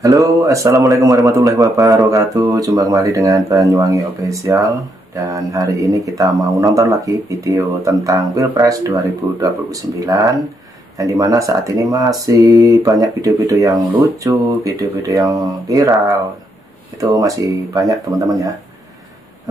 Halo, assalamualaikum warahmatullahi wabarakatuh. Jumpa kembali dengan Banyuwangi Official. Dan hari ini kita mau nonton lagi video tentang Pilpres 2029, yang dimana saat ini masih banyak video-video yang lucu, video-video yang viral. Itu masih banyak teman-teman ya.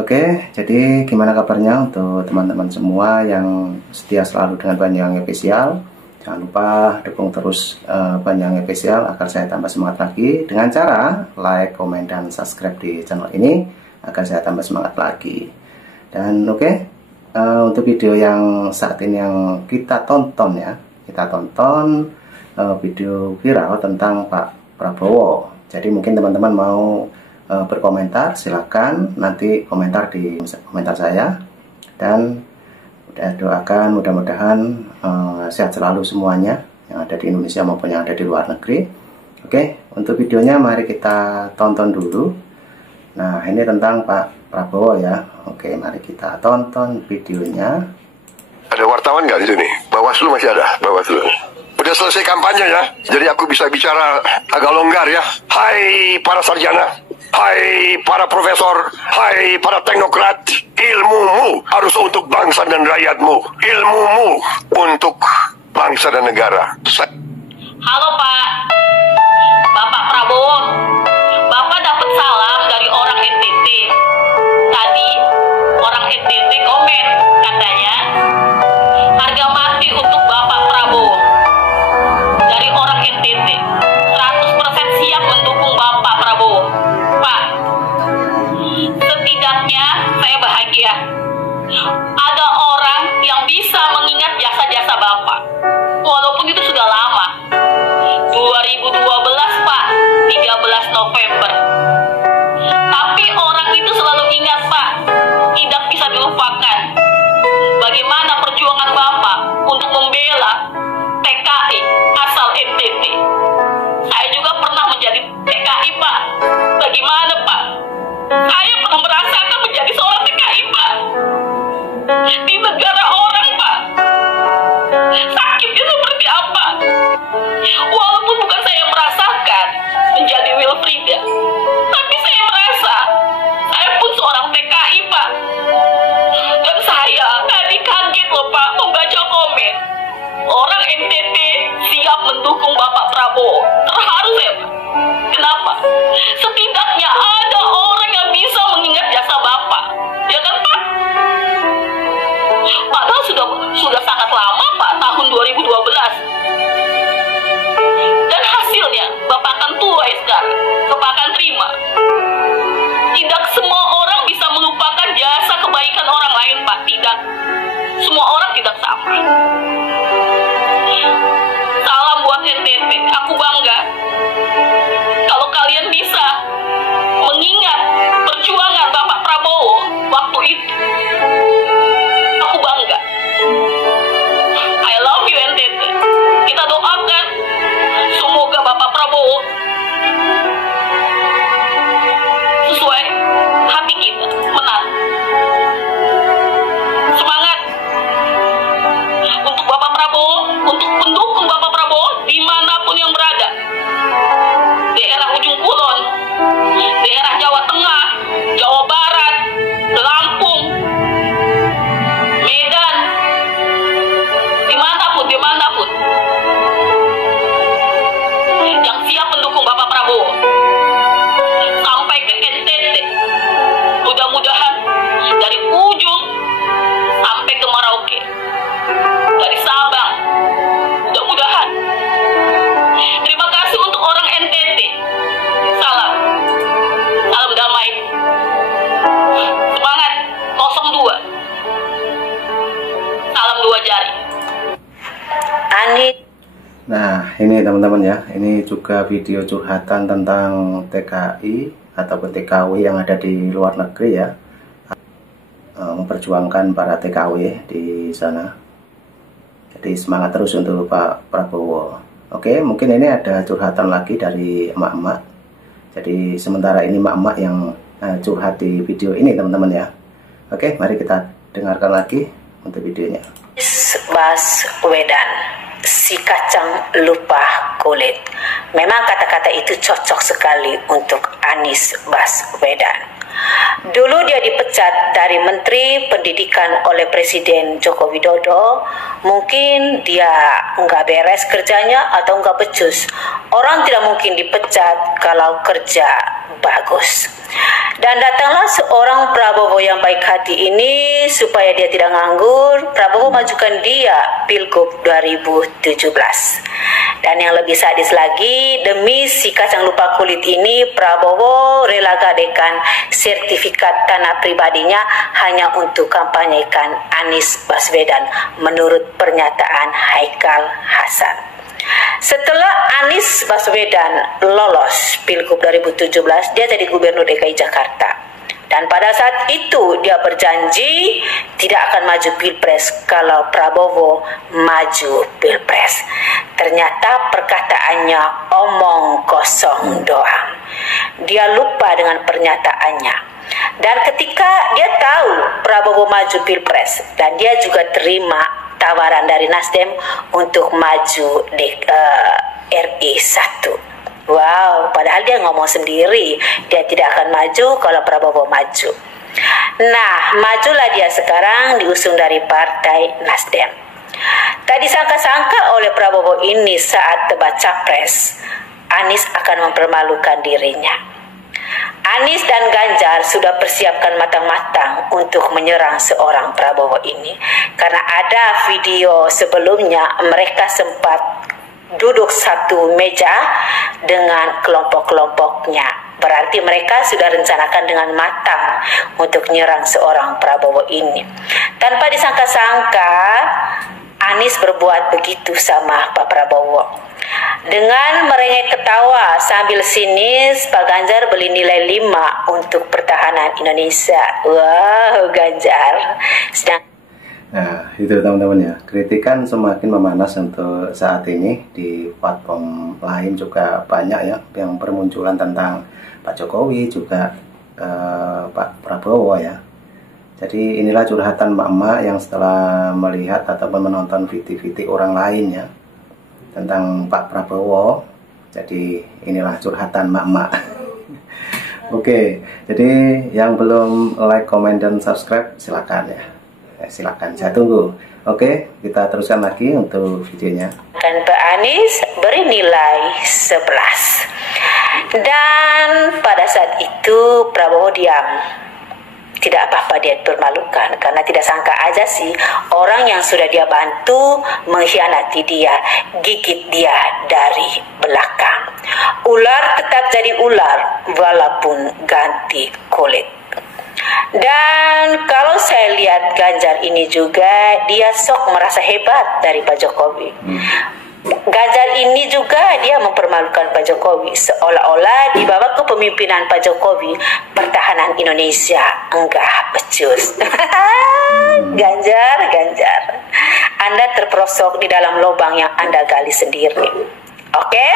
Oke, jadi gimana kabarnya untuk teman-teman semua yang setia selalu dengan Banyuwangi Official? Jangan lupa dukung terus Banyuwangi Official agar saya tambah semangat lagi dengan cara like, komen, dan subscribe di channel ini agar saya tambah semangat lagi. Dan untuk video yang saat ini yang kita tonton ya, kita tonton video viral tentang Pak Prabowo. Jadi mungkin teman-teman mau berkomentar, silakan nanti komentar di komentar saya, dan doakan mudah-mudahan sehat selalu semuanya yang ada di Indonesia maupun yang ada di luar negeri. Oke, untuk videonya mari kita tonton dulu. Nah, ini tentang Pak Prabowo ya. Oke, mari kita tonton videonya. Ada wartawan nggak di sini? Bawaslu masih ada, Bawaslu. Udah selesai kampanye ya, jadi aku bisa bicara agak longgar ya. Hai para sarjana, hai para profesor, hai para teknokrat, ilmumu harus untuk bangsa dan rakyatmu. Ilmumu untuk bangsa dan negara. Halo Pak, Bapak Prabowo. Bapak dapat salam dari orang NTT. Tadi orang NTT komen, katanya harga mati untuk Bapak Prabowo. Dari orang NTT 100% siap mendukung Bapak Prabowo. Pak, setidaknya saya bahagia ada orang yang bisa mengingat jasa-jasa Bapak, walaupun itu sudah lama. 2012 Pak, 13 November. Tapi orang itu selalu ingat Pak, tidak bisa dilupakan bagaimana perjuangan Bapak untuk membela TKI asal NTT. Saya juga pernah menjadi TKI Pak. Bagaimana Pak? Saya pernah merasakan menjadi seorang TKI Pak, di negara orang Pak. Sakitnya seperti apa? Walaupun bukan saya merasakan menjadi Wilfrida, tapi saya merasa saya pun seorang TKI Pak. Dan saya tadi kaget loh Pak membaca komen orang NTT siap mendukung Bapak Prabowo. Terharu saya Pak. Kenapa? Setidaknya ada orang yang bisa mengingat jasa Bapak, ya kan Pak? Padahal sudah sangat lama Pak, tahun 2012. Dan hasilnya Bapak akan tua ya sekarang. Bapak akan terima. Tidak semua orang bisa melupakan jasa kebaikan orang lain Pak. Tidak. Semua orang tidak sama. Salam buat NTT. Aku bangga kalau kalian bisa mengingat perjuangan Bapak Prabowo waktu itu. Aku bangga. I love you NTT. Kita doakan semoga Bapak Prabowo sesuai hati kita menang. Semangat untuk Bapak Prabowo, untuk pendukung Bapak Prabowo dimanapun yang berada. Daerah ujung kulon, daerah Jawa Tengah, Jawa Barat, Lampung, Medan, dimanapun yang siap mendukung Bapak Prabowo sampai ke NTT. Mudah-mudahan dari ujung sampai ke Merauke, dari Sabang, mudah-mudahan. Terima kasih untuk orang NTT. Salam damai. Semangat 02. Salam 2 jari. Ani. Nah, ini teman-teman ya, ini juga video curhatan tentang TKI ataupun TKW yang ada di luar negeri ya, memperjuangkan para TKW di sana. Jadi semangat terus untuk Pak Prabowo. Oke, mungkin ini ada curhatan lagi dari emak-emak. Jadi sementara ini emak-emak yang curhat di video ini teman-teman ya. Oke, mari kita dengarkan lagi untuk videonya. Baswedan. si kacang lupa kulit. Memang kata-kata itu cocok sekali untuk Anies Baswedan. Dulu dia dipecat dari Menteri Pendidikan oleh Presiden Joko Widodo. Mungkin dia nggak beres kerjanya atau nggak becus. Orang tidak mungkin dipecat kalau kerja bagus. Dan datanglah seorang Prabowo yang baik hati ini supaya dia tidak nganggur. Prabowo majukan dia Pilgub 2017. Dan yang lebih sadis lagi, demi si kacang lupa kulit ini, Prabowo rela gadekan sertifikat tanah pribadinya hanya untuk kampanyekan Anies Baswedan menurut pernyataan Haikal Hasan. Setelah Anies Baswedan lolos Pilgub 2017, dia jadi Gubernur DKI Jakarta. Dan pada saat itu dia berjanji tidak akan maju Pilpres kalau Prabowo maju Pilpres. Ternyata perkataannya omong kosong doang. Dia lupa dengan pernyataannya. Dan ketika dia tahu Prabowo maju Pilpres dan dia juga terima tawaran dari Nasdem untuk maju di RI 1. Wow, padahal dia ngomong sendiri dia tidak akan maju kalau Prabowo maju. Nah, majulah dia sekarang diusung dari Partai Nasdem. Tak disangka-sangka oleh Prabowo ini saat debat capres, Anies akan mempermalukan dirinya. Anies dan Ganjar sudah persiapkan matang-matang untuk menyerang seorang Prabowo ini. Karena ada video sebelumnya mereka sempat duduk satu meja dengan kelompok-kelompoknya. Berarti mereka sudah rencanakan dengan matang untuk menyerang seorang Prabowo ini. Tanpa disangka-sangka, Anies berbuat begitu sama Pak Prabowo. Dengan merengek ketawa sambil sinis, Pak Ganjar beli nilai 5 untuk pertahanan Indonesia. Wow, Ganjar. Nah, itu teman-teman ya. Kritikan semakin memanas untuk saat ini. Di platform lain juga banyak ya yang bermunculan tentang Pak Jokowi, juga Pak Prabowo ya. Jadi inilah curhatan emak-emak yang setelah melihat ataupun menonton video-video orang lain ya tentang Pak Prabowo. Jadi inilah curhatan emak-emak. Oke, jadi yang belum like, comment, dan subscribe silakan ya. Silakan, saya tunggu. Oke, kita teruskan lagi untuk videonya. Dan Pak Anies beri nilai 11. Dan pada saat itu Prabowo diam. Tidak apa-apa dia dipermalukan, karena tidak sangka aja sih orang yang sudah dia bantu mengkhianati dia, gigit dia dari belakang. Ular tetap jadi ular walaupun ganti kulit. Dan kalau saya lihat Ganjar ini juga, dia sok merasa hebat dari Pak Jokowi. Ganjar ini juga dia mempermalukan Pak Jokowi, seolah-olah di bawah kepemimpinan Pak Jokowi pertahanan Indonesia enggak becus. Ganjar, Anda terperosok di dalam lubang yang Anda gali sendiri. Oke?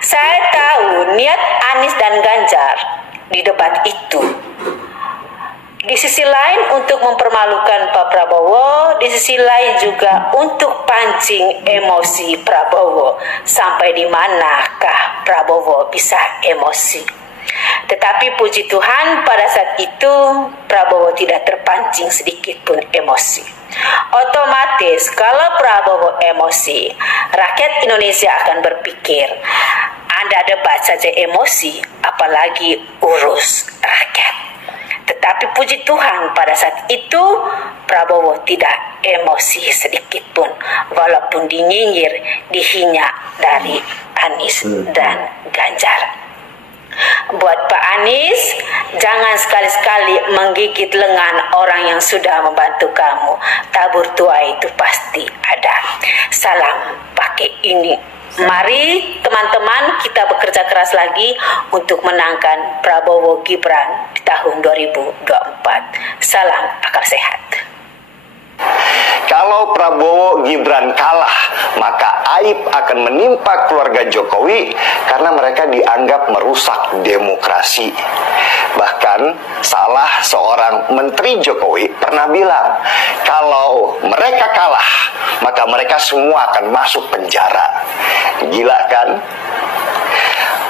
Saya tahu niat Anies dan Ganjar di debat itu. Di sisi lain untuk mempermalukan Pak Prabowo, di sisi lain juga untuk pancing emosi Prabowo. Sampai di manakah Prabowo bisa emosi? Tetapi puji Tuhan pada saat itu Prabowo tidak terpancing sedikit pun emosi. Otomatis kalau Prabowo emosi, rakyat Indonesia akan berpikir, Anda debat saja emosi, apalagi urus rakyat. Tetapi puji Tuhan pada saat itu Prabowo tidak emosi sedikit pun, walaupun dinyinyir, dihina dari Anies dan Ganjar. Buat Pak Anies, jangan sekali-sekali menggigit lengan orang yang sudah membantu kamu. Tabur tua itu pasti ada. Salam pakai ini. Mari teman-teman kita bekerja keras lagi untuk menangkan Prabowo Gibran di tahun 2024. Salam akal sehat. Kalau kalau Prabowo Gibran kalah, maka aib akan menimpa keluarga Jokowi karena mereka dianggap merusak demokrasi. Bahkan salah seorang menteri Jokowi pernah bilang, kalau mereka kalah, maka mereka semua akan masuk penjara. Gila kan?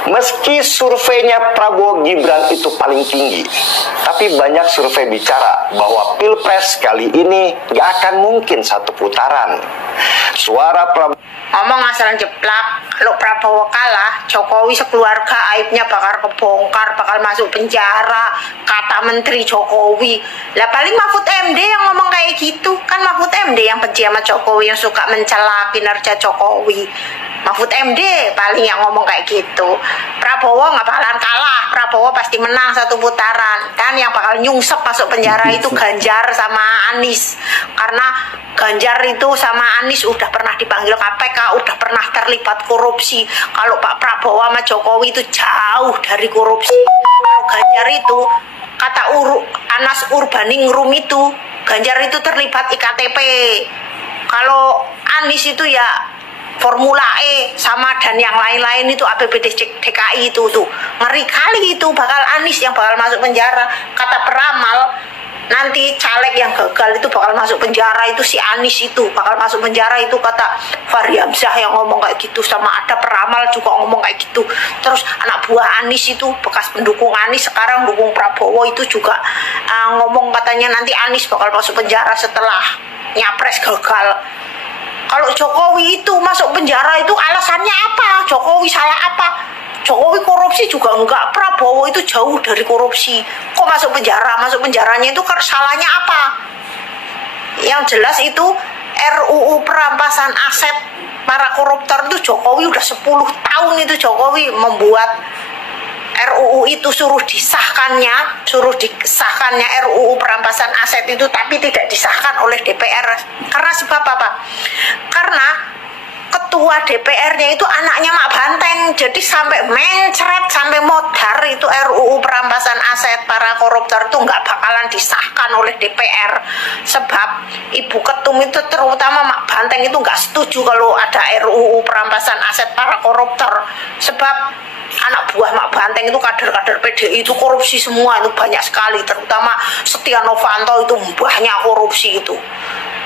Meski surveinya Prabowo Gibran itu paling tinggi, tapi banyak survei bicara bahwa Pilpres kali ini gak akan mungkin satu putaran. Suara Prabowo ngomong asal jeplak, kalau Prabowo kalah, Jokowi sekeluarga aibnya bakal kebongkar, bakal masuk penjara, kata Menteri Jokowi. Lah paling Mahfud MD yang ngomong kayak gitu, kan Mahfud MD yang benci sama Jokowi, yang suka mencela kinerja Jokowi. Mahfud MD paling yang ngomong kayak gitu. Prabowo nggak bakalan kalah, Prabowo pasti menang satu putaran. Kan yang bakal nyungsep masuk penjara itu Ganjar sama Anies, karena Ganjar itu sama Anies udah pernah dipanggil KPK, udah pernah terlibat korupsi. Kalau Pak Prabowo sama Jokowi itu jauh dari korupsi. Kalau Ganjar itu, kata Anas Urbaningrum itu, Ganjar itu terlibat IKTP. Kalau Anies itu ya Formula E sama dan yang lain-lain itu APBD DKI itu tuh. Ngeri kali itu, bakal Anies yang bakal masuk penjara. Kata peramal, nanti caleg yang gagal itu bakal masuk penjara, itu si Anies itu bakal masuk penjara, itu kata Fahri Hamzah yang ngomong kayak gitu, sama ada peramal juga ngomong kayak gitu. Terus anak buah Anies itu, bekas pendukung Anies sekarang dukung Prabowo itu juga ngomong katanya nanti Anies bakal masuk penjara setelah nyapres gagal. Kalau Jokowi itu masuk penjara itu alasannya apa? Jokowi salah apa? Jokowi korupsi juga enggak, Prabowo itu jauh dari korupsi. Kok masuk penjara? Masuk penjaranya itu salahnya apa? Yang jelas itu RUU perampasan aset para koruptor itu Jokowi udah 10 tahun itu Jokowi membuat RUU itu, suruh disahkannya RUU perampasan aset itu, tapi tidak disahkan oleh DPR. Karena sebab apa? Karena ketua DPR-nya itu anaknya Mak Banteng, jadi sampai mencret, sampai modar itu RUU perampasan aset para koruptor itu nggak bakalan disahkan oleh DPR. Sebab Ibu Ketum itu, terutama Mak Banteng itu nggak setuju kalau ada RUU perampasan aset para koruptor. Sebab anak buah Mak Banteng itu kader-kader PDI itu korupsi semua, itu banyak sekali, terutama Setia Novanto itu banyak korupsi itu.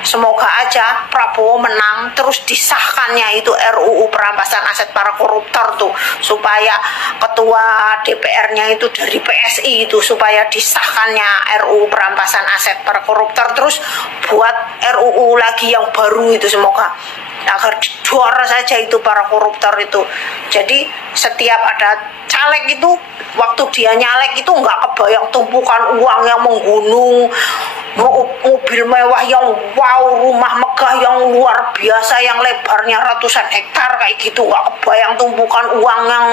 Semoga aja Prabowo menang, terus disahkannya itu RUU perampasan aset para koruptor tuh, supaya ketua DPR-nya itu dari PSI itu, supaya disahkannya RUU perampasan aset para koruptor, terus buat RUU lagi yang baru itu, semoga agar juara saja itu para koruptor itu. Jadi setiap ada caleg itu, waktu dia nyalek itu nggak kebayang tumpukan uang yang menggunung, mobil mewah yang wow, rumah megah yang luar biasa yang lebarnya ratusan hektar kayak gitu, nggak kebayang tumpukan uang yang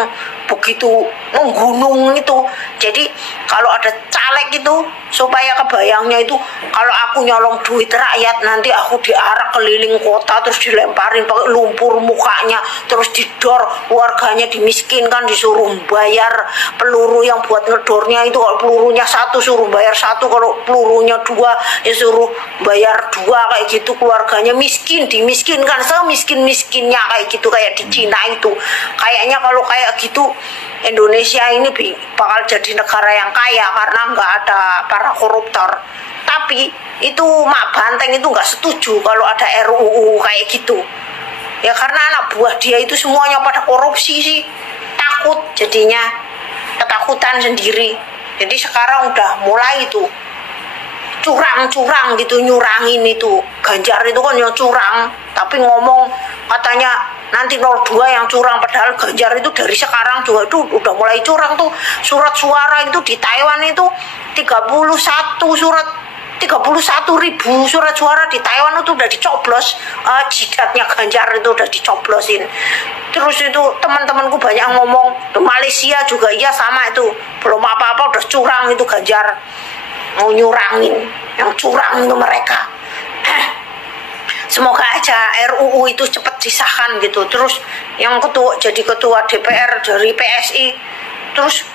begitu menggunung itu. Jadi kalau ada caleg itu, supaya kebayangnya itu, kalau aku nyolong duit rakyat nanti aku diarak keliling kota, terus dilemparin pakai lumpur mukanya, terus didor, warganya dimiskinkan, disuruh bayar peluru yang buat ngedornya itu. Kalau pelurunya 1 suruh bayar 1, kalau pelurunya 2 ya suruh bayar 2, kayak gitu. Keluarganya miskin, dimiskinkan semiskin-miskinnya kayak gitu, kayak di Cina itu. Kayaknya kalau kayak gitu Indonesia ini bakal jadi negara yang kaya karena nggak ada para koruptor. Tapi itu Mak Banteng itu nggak setuju kalau ada RUU kayak gitu. Ya karena anak buah dia itu semuanya pada korupsi sih, takut jadinya, ketakutan sendiri. Jadi sekarang udah mulai itu curang-curang gitu, nyurangin itu. Ganjar itu kan yang curang, tapi ngomong katanya nanti 02 yang curang, padahal Ganjar itu dari sekarang juga itu udah mulai curang tuh. Surat suara itu di Taiwan itu 31.000 surat suara di Taiwan itu udah dicoblos, jidatnya Ganjar itu udah dicoblosin. Terus itu teman-temanku banyak ngomong, di Malaysia juga iya sama itu, belum apa-apa udah curang itu Ganjar, mau nyurangin, yang curang itu mereka. Semoga aja RUU itu cepat disahkan gitu. Terus yang jadi ketua DPR dari PSI, terus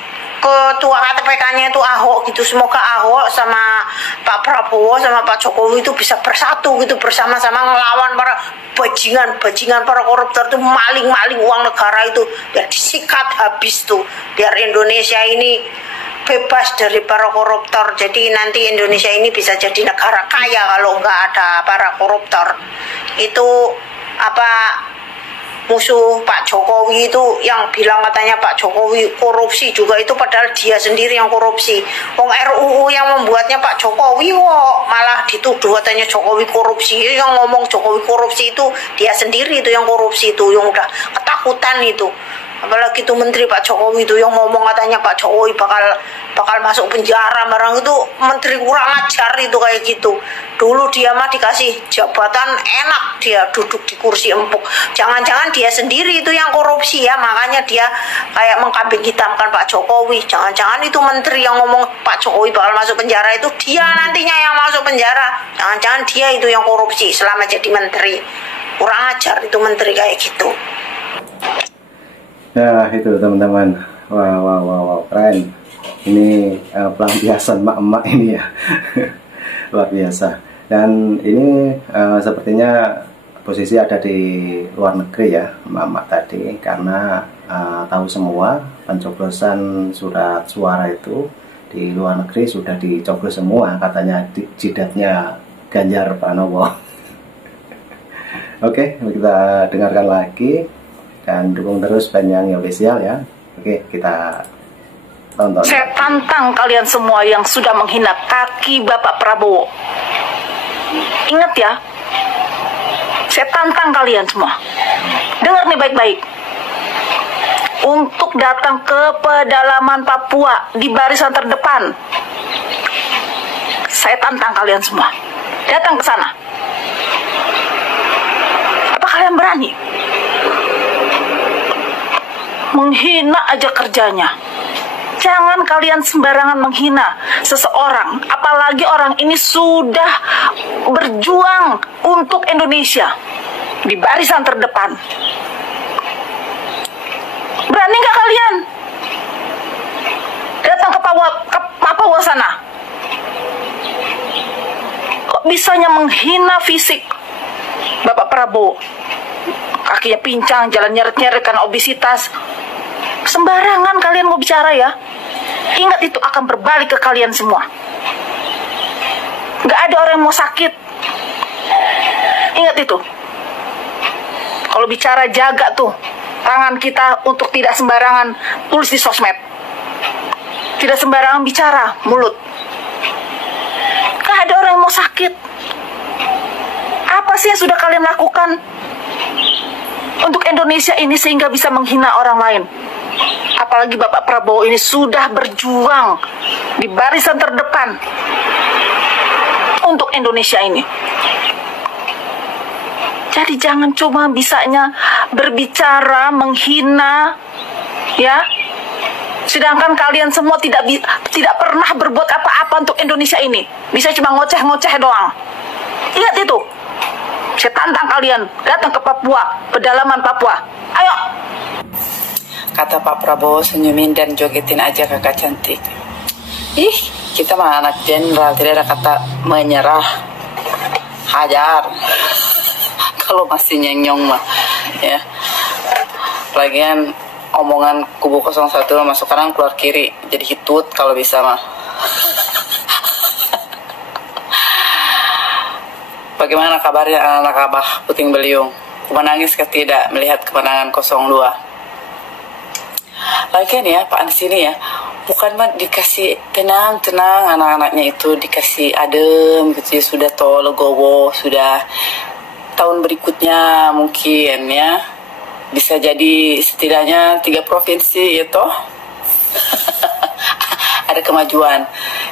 ketua KTPK-nya itu Ahok gitu. Semoga Ahok sama Pak Prabowo sama Pak Jokowi itu bisa bersatu gitu, bersama-sama ngelawan para bajingan para koruptor itu, maling-maling uang negara itu, biar disikat habis tuh, biar Indonesia ini bebas dari para koruptor. Jadi nanti Indonesia ini bisa jadi negara kaya kalau nggak ada para koruptor. Itu musuh Pak Jokowi itu yang bilang katanya Pak Jokowi korupsi juga, itu padahal dia sendiri yang korupsi. Wong RUU yang membuatnya Pak Jokowi kok malah dituduh katanya Jokowi korupsi. Yang ngomong Jokowi korupsi itu dia sendiri, itu yang korupsi, itu yang udah ketakutan itu. Apalagi itu menteri Pak Jokowi itu yang ngomong katanya Pak Jokowi bakal masuk penjara, barang itu menteri kurang ajar itu kayak gitu. Dulu dia mah dikasih jabatan enak, dia duduk di kursi empuk. Jangan-jangan dia sendiri itu yang korupsi ya, makanya dia kayak mengkambing hitamkan Pak Jokowi. Jangan-jangan itu menteri yang ngomong Pak Jokowi bakal masuk penjara itu dia nantinya yang masuk penjara. Jangan-jangan dia itu yang korupsi selama jadi menteri. Kurang ajar itu menteri kayak gitu. Nah itu teman-teman, wow, keren. Ini pelampiasan emak-emak ini ya. Luar biasa. Dan ini sepertinya posisi ada di luar negeri ya, emak-emak tadi, karena tahu semua pencoblosan surat suara itu di luar negeri sudah dicoblos semua, katanya jidatnya Ganjar Pranowo. Oke, kita dengarkan lagi dan dukung terus Banyuwangi Official ya. Oke, kita tonton. Saya tantang kalian semua yang sudah menghina kaki Bapak Prabowo. Ingat ya, saya tantang kalian semua. Dengar nih baik-baik. Untuk datang ke pedalaman Papua di barisan terdepan. Saya tantang kalian semua. Datang ke sana. Apa kalian berani? Menghina aja kerjanya. Jangan kalian sembarangan menghina seseorang, apalagi orang ini sudah berjuang untuk Indonesia di barisan terdepan. Berani nggak kalian datang ke Papua sana? Kok bisanya menghina fisik Bapak Prabowo? Kakinya pincang, jalan nyeret-nyeret karena obesitas. Sembarangan kalian mau bicara ya. Ingat itu akan berbalik ke kalian semua. Gak ada orang yang mau sakit. Ingat itu. Kalau bicara jaga tuh tangan kita untuk tidak sembarangan tulis di sosmed. Tidak sembarangan bicara mulut. Gak ada orang yang mau sakit. Apa sih yang sudah kalian lakukan untuk Indonesia ini sehingga bisa menghina orang lain? Apalagi Bapak Prabowo ini sudah berjuang di barisan terdepan untuk Indonesia ini. Jadi jangan cuma bisanya berbicara menghina ya. Sedangkan kalian semua tidak pernah berbuat apa-apa untuk Indonesia ini. Bisa cuma ngoceh-ngoceh doang. Ingat itu. Saya tantang kalian datang ke Papua, pedalaman Papua. Ayo. Kata Pak Prabowo, senyumin dan jogetin aja kakak cantik. Ih, kita mah anak jenderal, tidak ada kata menyerah. Hajar. Kalau masih nyenyong mah ya. Lagian omongan kubu 01 masuk kanan keluar kiri, jadi hitut kalau bisa mah. Bagaimana kabarnya anak-anak Abah Puting Beliung? Menangis ke tidak melihat kemenangan 02? Lagian ya Pak Anies ini ya, bukan mah dikasih tenang-tenang anak-anaknya itu, dikasih adem gitu ya, sudah legowo, sudah tahun berikutnya mungkin ya bisa jadi setidaknya 3 provinsi ya toh. Ada kemajuan.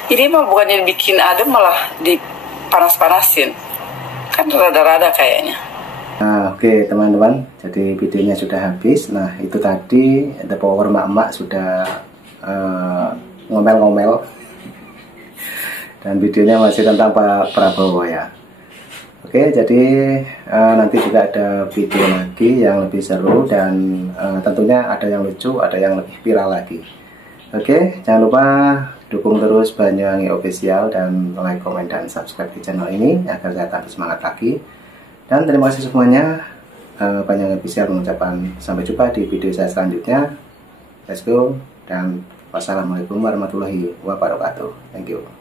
Ini mah bukannya bikin adem malah dipanas-panasin. Kan rada-rada kayaknya. Nah, oke teman-teman, jadi videonya sudah habis. Nah, itu tadi The Power Mak-mak sudah ngomel-ngomel. Dan videonya masih tentang Pak Prabowo ya. Oke, jadi nanti juga ada video lagi yang lebih seru dan tentunya ada yang lucu, ada yang lebih viral lagi. Oke, jangan lupa dukung terus Banyuwangi Official dan like, komen, dan subscribe di channel ini agar saya tambah semangat lagi. Dan terima kasih semuanya. Banyuwangi Official mengucapkan sampai jumpa di video saya selanjutnya. Let's go, dan wassalamualaikum warahmatullahi wabarakatuh. Thank you.